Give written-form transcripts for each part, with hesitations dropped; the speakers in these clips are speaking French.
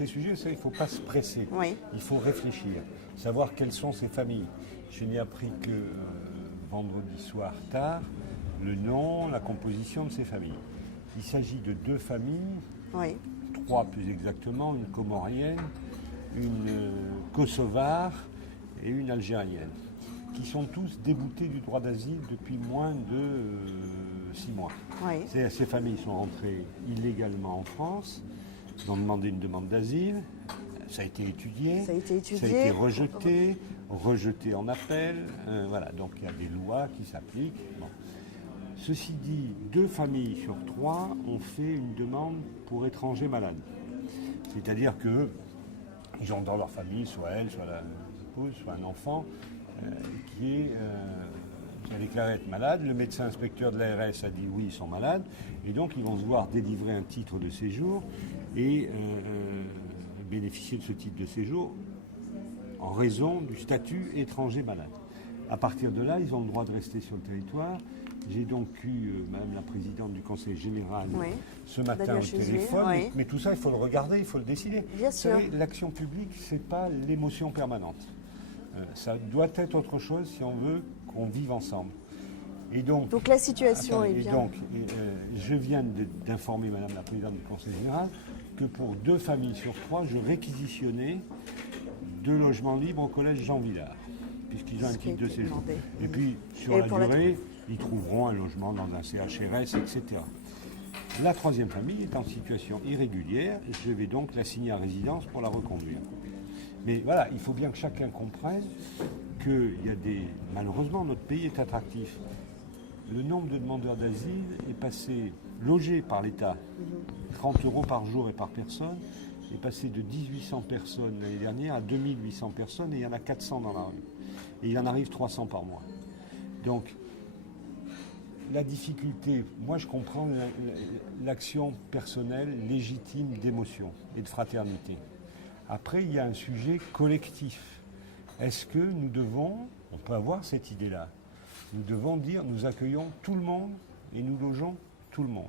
Ces sujets, il ne faut pas se presser, Oui. il faut réfléchir, savoir quelles sont ces familles. Je n'ai appris que vendredi soir tard, le nom, la composition de ces familles. Il s'agit de 2 familles, Oui. 3 plus exactement, une comorienne, une kosovare et une algérienne, qui sont tous déboutés du droit d'asile depuis moins de 6 mois. Oui. Ces familles sont rentrées illégalement en France, ont demandé une demande d'asile, ça a été étudié, Ça a été étudié. ça a été rejeté en appel, voilà, donc il y a des lois qui s'appliquent. Bon. Ceci dit, 2 familles sur 3 ont fait une demande pour étrangers malades. C'est-à-dire que ils ont dans leur famille, soit elle, soit l'épouse, soit un enfant, qui a déclaré être malade. Le médecin inspecteur de l'ARS a dit oui, ils sont malades. Et donc, ils vont se voir délivrer un titre de séjour et bénéficier de ce titre de séjour en raison du statut étranger malade. À partir de là, ils ont le droit de rester sur le territoire. J'ai donc eu Madame la Présidente du Conseil Général ce matin au téléphone. Oui. Mais tout ça, il faut le regarder, il faut le décider. Bien Vous sûr. savez, l'action publique, ce n'est pas l'émotion permanente. Ça doit être autre chose si on veut qu'on vive ensemble. Et donc la situation est bien. Donc, je viens d'informer Madame la Présidente du Conseil Général que pour 2 familles sur 3, je réquisitionnais 2 logements libres au collège Jean Villard, puisqu'ils ont un titre de séjour. Et puis, sur la durée, ils trouveront un logement dans un CHRS, etc. La 3e famille est en situation irrégulière. Je vais donc la signer à résidence pour la reconduire. Mais voilà, il faut bien que chacun comprenne qu'il y a malheureusement, notre pays est attractif. Le nombre de demandeurs d'asile est passé, logés par l'État, 30 € par jour et par personne, est passé de 1800 personnes l'année dernière à 2800 personnes, et il y en a 400 dans la rue. Et il en arrive 300 par mois. Donc, la difficulté, moi je comprends l'action personnelle légitime d'émotion et de fraternité. Après, il y a un sujet collectif. Est-ce que nous devons, on peut avoir cette idée-là, nous devons dire nous accueillons tout le monde et nous logeons tout le monde.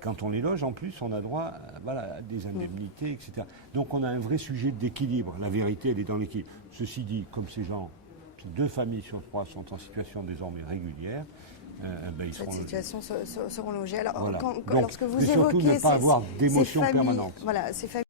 Quand on les loge, en plus, on a droit à des indemnités, etc. Donc on a un vrai sujet d'équilibre. La vérité, elle est dans l'équilibre. Ceci dit, comme ces 2 familles sur 3 sont en situation désormais régulière, ils Cette situation seront logées. Alors, voilà. lorsque vous évoquez surtout ne pas avoir d'émotion ces familles, permanente. Voilà, ces familles